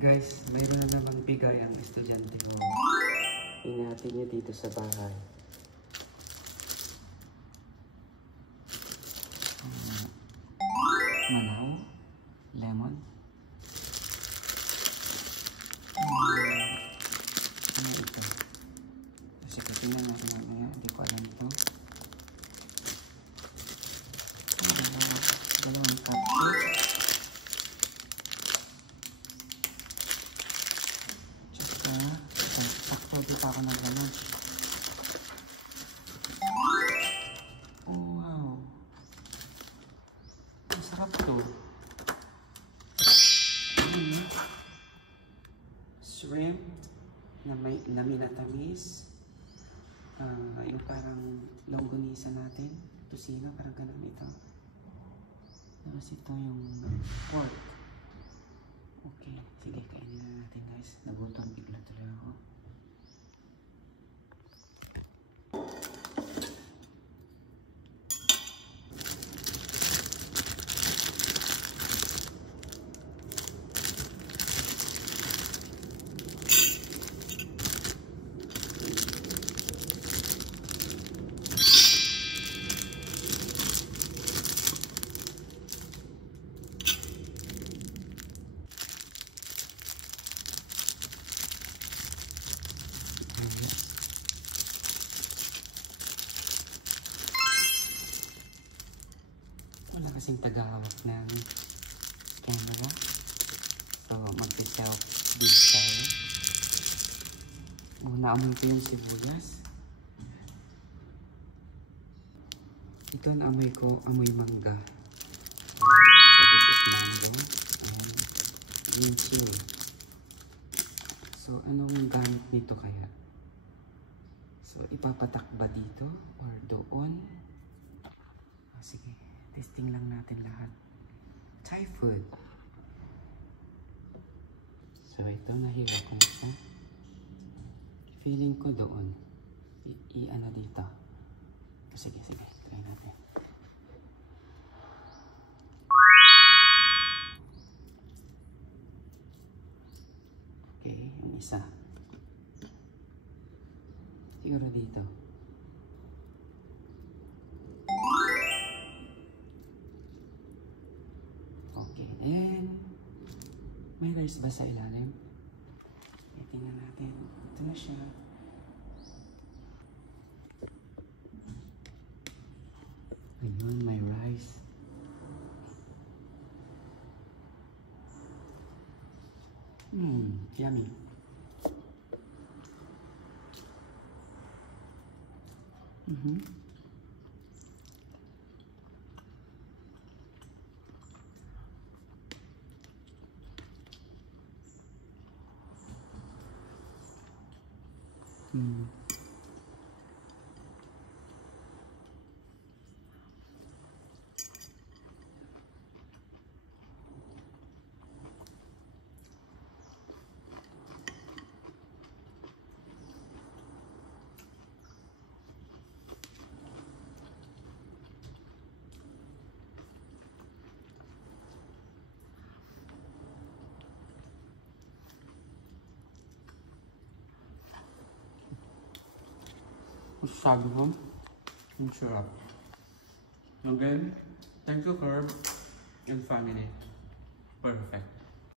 Guys, mayroon na namang bigay ang estudyante ko. Inati niya dito sa bahay. Manaw, lemon. Ano ito? Kasi tingnan natin mamaya, hindi ko alam ito. Dalawang cupcake. Tsaka, sakto dito ako nag-lunch. Oh wow! Masarap to. Shrimp na minatamis. Yung parang longganisa natin. Tusino, parang ganun ito. Tapos ito yung pork. Okay, sige, kainin na natin guys. Nagutom bigla tuloy ako. Wala kasing tagahawak ng camera. So, mag-self-build tayo. Naamoy ko yung sibuyas. Ito na amoy ko, amoy mangga. So, this is mango. And green chili. So, anong gamit nito kaya? So, ipapatak ba dito or doon? Sige, testing lang natin lahat. Thai food. So, ito, nahirap ko na siya. Feeling ko doon. I-ano dito. Sige, sige. Try natin. Okay, yung isa. Siguro dito. Okay, and may rice ba sa ilalim? Tingnan natin. Ito na siya. Ayun, may rice. Yummy. Masasabi ko, ang sarap. Again, thank you Curb and family. Perfect.